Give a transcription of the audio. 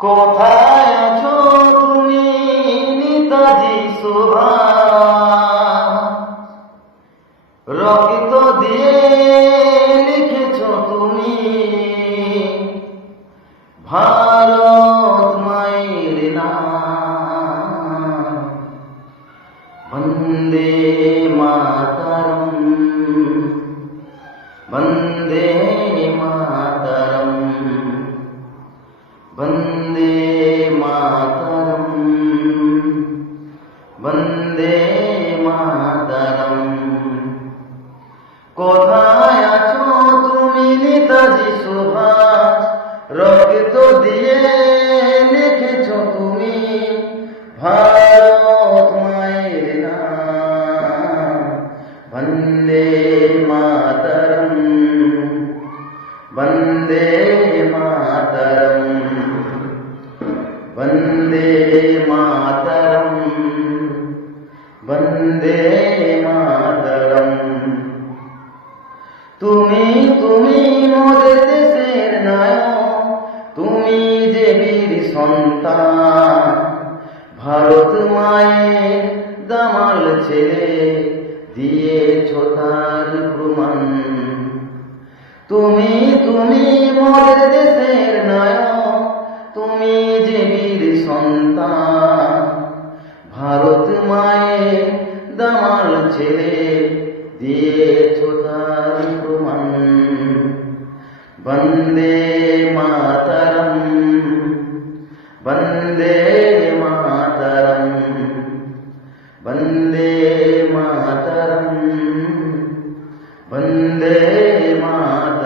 কোথায় আছো তুমি নেতাজি সুভাষ? রক্ত দিয়ে লিখেছ তুমি ভারত মায়ের নাম। বন্দে মাতরম, বন্দে মাতরম, বন্দে মাতরম, বন্দে মাতরম। কোথায় আছো তুমি নেতাজি সুভাষ? রক্ত দিয়ে লিখেছ তুমি ভারত মায়ের নাম। বন্দে মাতরম, বন্দে মাতরম, বন্দে মাতরম, বন্দে মাতরম। তুমি তুমি মোদের দেশের নায়ক, তুমি যে বীর সন্তান। ভারত মায়ের দামাল ছেলে, দিয়েছ তার প্রমাণ। তুমি তুমি মোদের দেশের নায়ক, তুমি যে বীর সন্তান। ভারত মায়ের দামাল ছেলে, দিয়েছ তার প্রমাণ। বন্দে মাতরম, বন্দে মাতরম, বন্দে মাতরম, বন্দে মাতরম।